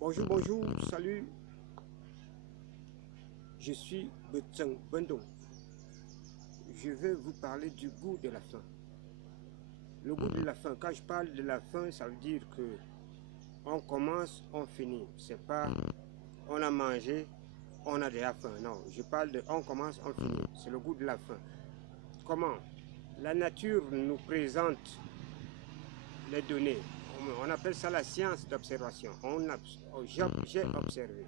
Bonjour, bonjour, salut. Je suis Betsang Bendong. Je vais vous parler du goût de la faim. Le goût de la faim, quand je parle de la faim, ça veut dire que on commence, on finit. C'est pas on a mangé, on a déjà faim. Non, je parle de on commence, on finit. C'est le goût de la faim. Comment? La nature nous présente les données. On appelle ça la science d'observation. J'ai observé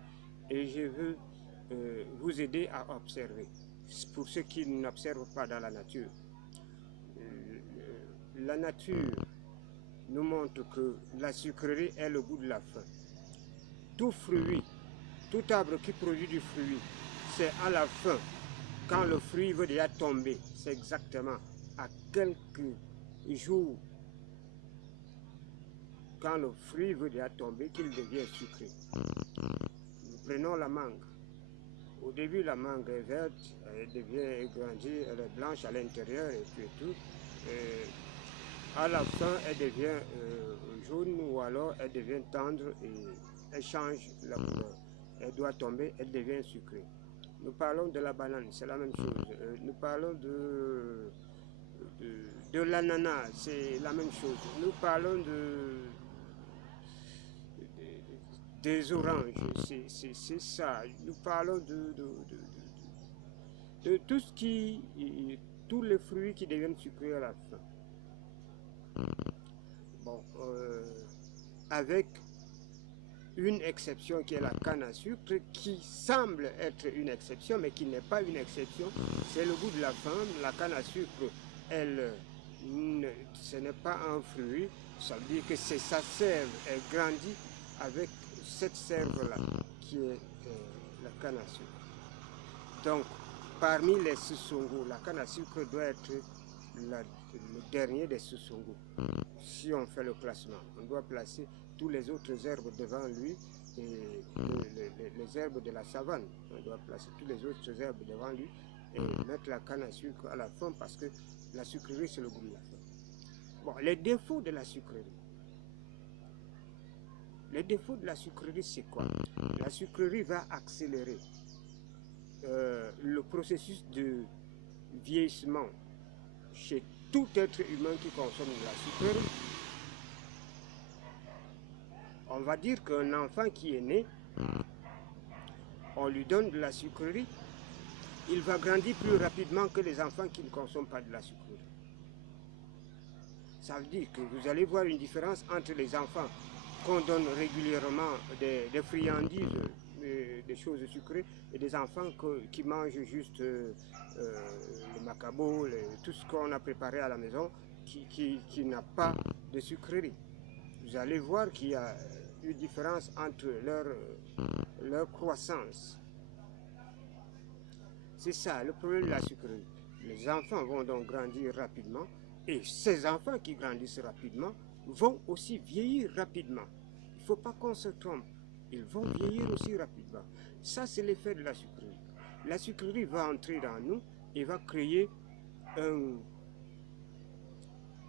et je veux vous aider à observer. Pour ceux qui n'observent pas dans la nature, la nature nous montre que la sucrerie est le goût de la faim. Tout fruit, tout arbre qui produit du fruit, c'est à la fin, quand le fruit veut déjà tomber, c'est exactement à quelques jours, quand le fruit veut déjà tomber, qu'il devient sucré. Nous prenons la mangue. Au début, la mangue est verte, elle grandit, elle est blanche à l'intérieur et tout. Et à la fin, elle devient jaune ou alors elle devient tendre et elle change la couleur. Elle doit tomber, elle devient sucrée. Nous parlons de la banane, c'est la même chose. Nous parlons de l'ananas, c'est la même chose. Nous parlons des oranges, c'est ça. Nous parlons de tout ce tous les fruits qui deviennent sucrés à la fin. Bon, avec une exception qui est la canne à sucre, qui semble être une exception, mais qui n'est pas une exception, c'est le goût de la faim. La canne à sucre, ce n'est pas un fruit, ça veut dire que c'est sa sève, elle grandit avec cette sève-là, qui est la canne à sucre. Donc, parmi les susongo, la canne à sucre doit être le dernier des susongo. Si on fait le classement, on doit placer tous les autres herbes devant lui et les herbes de la savane. On doit placer tous les autres herbes devant lui et mettre la canne à sucre à la fin parce que la sucrerie, c'est le goût de la faim. Bon, les défauts de la sucrerie. Les défauts de la sucrerie, c'est quoi? La sucrerie va accélérer le processus de vieillissement chez tout être humain qui consomme de la sucrerie. On va dire qu'un enfant qui est né, on lui donne de la sucrerie, il va grandir plus rapidement que les enfants qui ne consomment pas de la sucrerie. Ça veut dire que vous allez voir une différence entre les enfants qu'on donne régulièrement des friandises, des choses sucrées, et des enfants qui mangent juste le macabo, tout ce qu'on a préparé à la maison, qui n'a pas de sucrerie. Vous allez voir qu'il y a une différence entre leur croissance. C'est ça le problème de la sucrerie. Les enfants vont donc grandir rapidement et ces enfants qui grandissent rapidement vont aussi vieillir rapidement. Il ne faut pas qu'on se trompe. Ils vont vieillir aussi rapidement. Ça, c'est l'effet de la sucrerie. La sucrerie va entrer dans nous et va créer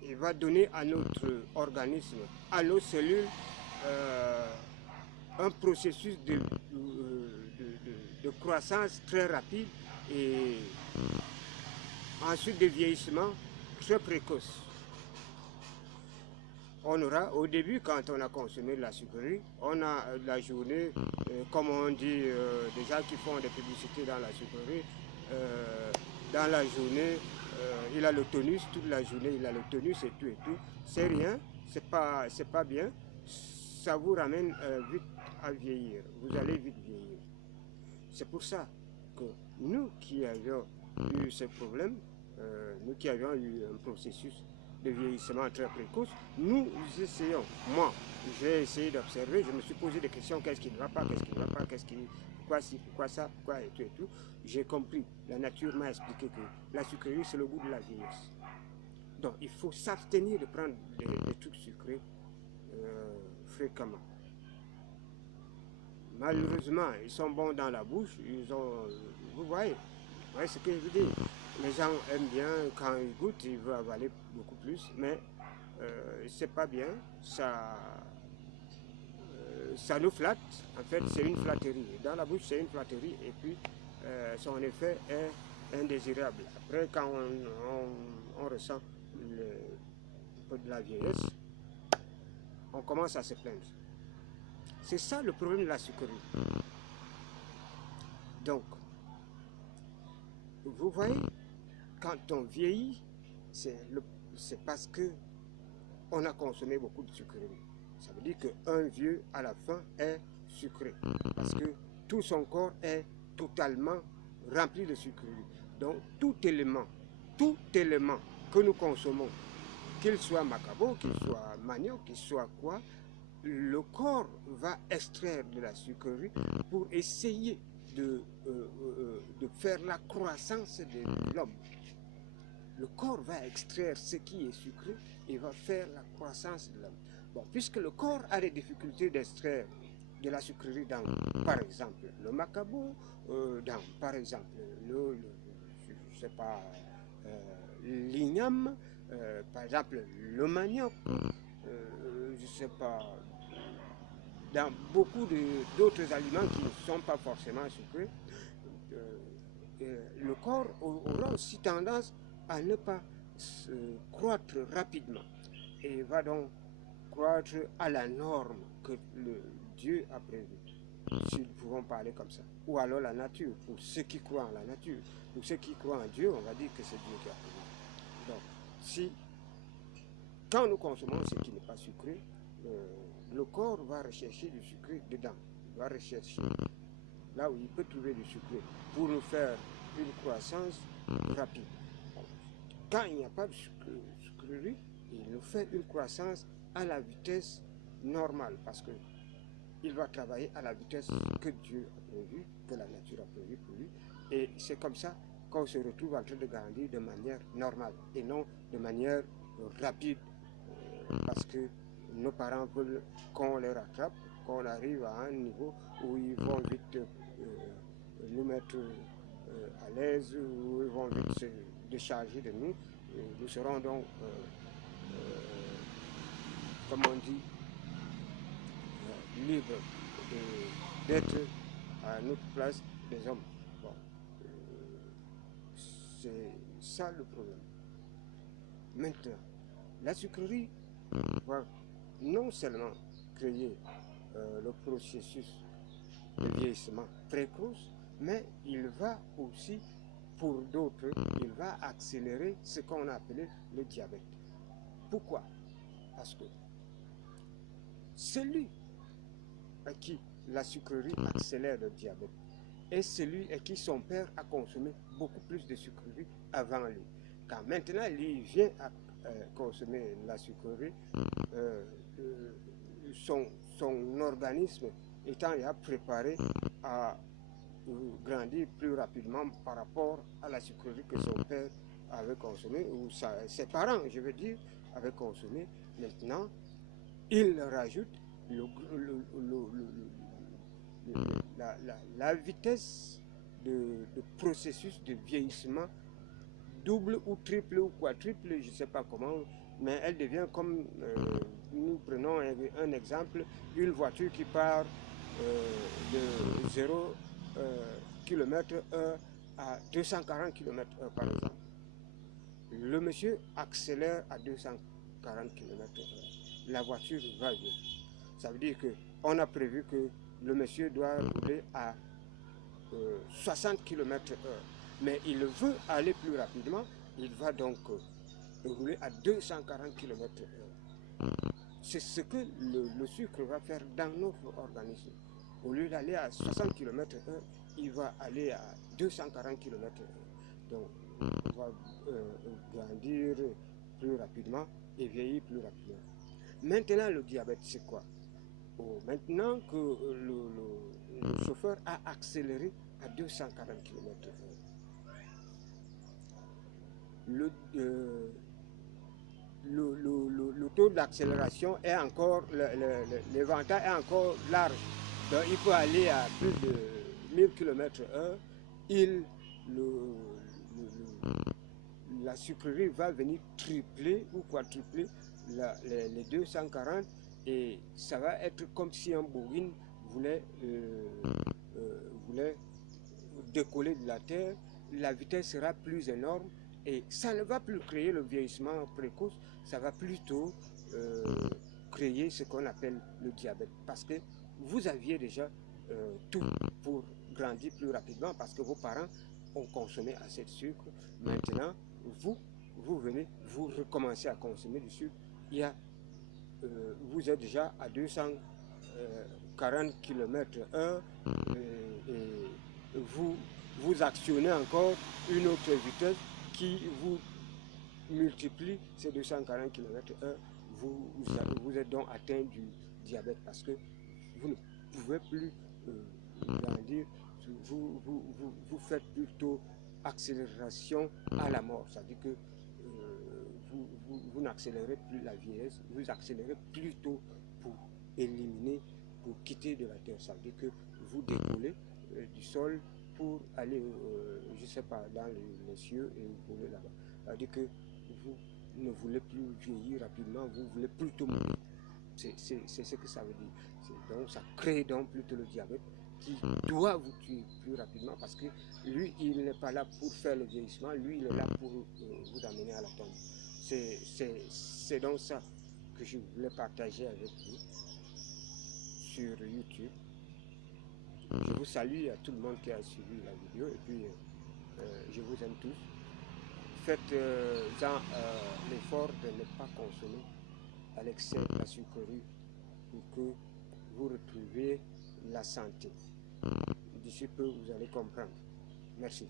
et va donner à notre organisme, à nos cellules, un processus de croissance très rapide et ensuite de vieillissement très précoce. On aura, au début, quand on a consommé de la sucrerie, on a la journée, comme on dit, des gens qui font des publicités dans la sucrerie, dans la journée, il a le tonus, toute la journée, il a le tonus et tout. C'est rien, c'est pas bien, ça vous ramène vite à vieillir, vous allez vite vieillir. C'est pour ça que nous qui avions eu ce problème, nous qui avions eu un processus de vieillissement très précoce, nous essayons, moi j'ai essayé d'observer, je me suis posé des questions, qu'est-ce qui ne va pas, pourquoi ci, pourquoi ça, pourquoi et tout. J'ai compris, la nature m'a expliqué que la sucrerie c'est le goût de la vieillesse. Donc il faut s'abstenir de prendre des trucs sucrés fréquemment. Malheureusement, ils sont bons dans la bouche, vous voyez ce que je veux dire. Les gens aiment bien, quand ils goûtent, ils veulent avaler beaucoup plus, mais c'est pas bien, ça nous flatte. En fait, c'est une flatterie. Dans la bouche, c'est une flatterie et puis son effet est indésirable. Après, quand on ressent un peu de la vieillesse, on commence à se plaindre. C'est ça le problème de la sucrerie. Donc, vous voyez, quand on vieillit, c'est parce que on a consommé beaucoup de sucreries. Ça veut dire qu'un vieux, à la fin, est sucré. Parce que tout son corps est totalement rempli de sucreries. Donc, tout élément que nous consommons, qu'il soit macabo, qu'il soit manioc, qu'il soit quoi, le corps va extraire de la sucrerie pour essayer de faire la croissance de l'homme. Le corps va extraire ce qui est sucré et va faire la croissance de l'homme. Bon, puisque le corps a des difficultés d'extraire de la sucrerie dans, par exemple, le macabo, dans, par exemple, je sais pas, l'igname, par exemple, le manioc, je sais pas, dans beaucoup d'autres aliments qui ne sont pas forcément sucrés, le corps aura aussi tendance à ne pas croître rapidement et va donc croître à la norme que Dieu a prévu, si nous pouvons parler comme ça. Ou alors la nature, pour ceux qui croient en la nature. Pour ceux qui croient en Dieu, on va dire que c'est Dieu qui a prévu. Donc, quand nous consommons ce qui n'est pas sucré, le corps va rechercher du sucré dedans. Il va rechercher là où il peut trouver du sucré pour nous faire une croissance rapide. Quand il n'y a pas de sucrerie, il nous fait une croissance à la vitesse normale parce que il va travailler à la vitesse que Dieu a prévue, que la nature a prévue pour lui. Et c'est comme ça qu'on se retrouve en train de grandir de manière normale et non de manière rapide parce que nos parents veulent qu'on les rattrape, qu'on arrive à un niveau où ils vont vite nous mettre à l'aise, où ils vont vite se décharger de nous. Nous serons donc, comme on dit, libres d'être à notre place des hommes. Bon, c'est ça le problème. Maintenant, la sucrerie va non seulement créer le processus de vieillissement précoce, mais il va aussi, pour d'autres, il va accélérer ce qu'on a appelé le diabète. Pourquoi? Parce que celui à qui la sucrerie accélère le diabète est celui à qui son père a consommé beaucoup plus de sucrerie avant lui. Quand maintenant lui vient à consommer la sucrerie, son organisme étant déjà préparé à grandir plus rapidement par rapport à la sucrerie que son père avait consommée, ou ses parents, je veux dire, avaient consommé. Maintenant, il rajoute la vitesse de processus de vieillissement double ou triple ou quadruple, je ne sais pas comment, mais elle devient comme, nous prenons un exemple, une voiture qui part de 0 km/h à 240 km/h par exemple. Le monsieur accélère à 240 km/h. La voiture va bien. Ça veut dire qu'on a prévu que le monsieur doit rouler à 60 km/h. Mais il veut aller plus rapidement, il va donc rouler à 240 km/h. C'est ce que le sucre va faire dans notre organisme. Au lieu d'aller à 60 km/h, il va aller à 240 km/h. Donc, on va grandir plus rapidement et vieillir plus rapidement. Maintenant, le diabète, c'est quoi? Maintenant que le chauffeur a accéléré à 240 km/h, le taux d'accélération est encore, l'éventail est encore large. Donc il peut aller à plus de 1000 km/h. La sucrerie va venir tripler ou quadrupler les 240 Et ça va être comme si un bourrine voulait décoller de la Terre. La vitesse sera plus énorme et ça ne va plus créer le vieillissement précoce, ça va plutôt créer ce qu'on appelle le diabète. Parce que vous aviez déjà tout pour grandir plus rapidement parce que vos parents ont consommé assez de sucre. Maintenant, vous venez, vous recommencez à consommer du sucre. Vous êtes déjà à 240 km/h et vous actionnez encore une autre vitesse qui vous multiplie ces 240 km/h. Vous êtes donc atteint du diabète parce que vous ne pouvez plus grandir. Vous faites plutôt accélération à la mort. C'est-à-dire que vous n'accélérez plus la vieillesse, vous accélérez plutôt pour éliminer, pour quitter de la terre. Ça veut dire que vous décollez du sol pour aller, je ne sais pas, dans les cieux et vous voulez là-bas. Ça veut dire que vous ne voulez plus vieillir rapidement, vous voulez plutôt mourir. C'est ce que ça veut dire. Donc ça crée donc plutôt le diabète qui doit vous tuer plus rapidement parce que lui, il n'est pas là pour faire le vieillissement, lui, il est là pour vous amener à la tombe. C'est donc ça que je voulais partager avec vous sur YouTube. Je vous salue à tout le monde qui a suivi la vidéo et puis je vous aime tous. Faites-en l'effort de ne pas consommer à l'excès la sucrerie pour que vous retrouviez la santé. D'ici peu, vous allez comprendre. Merci.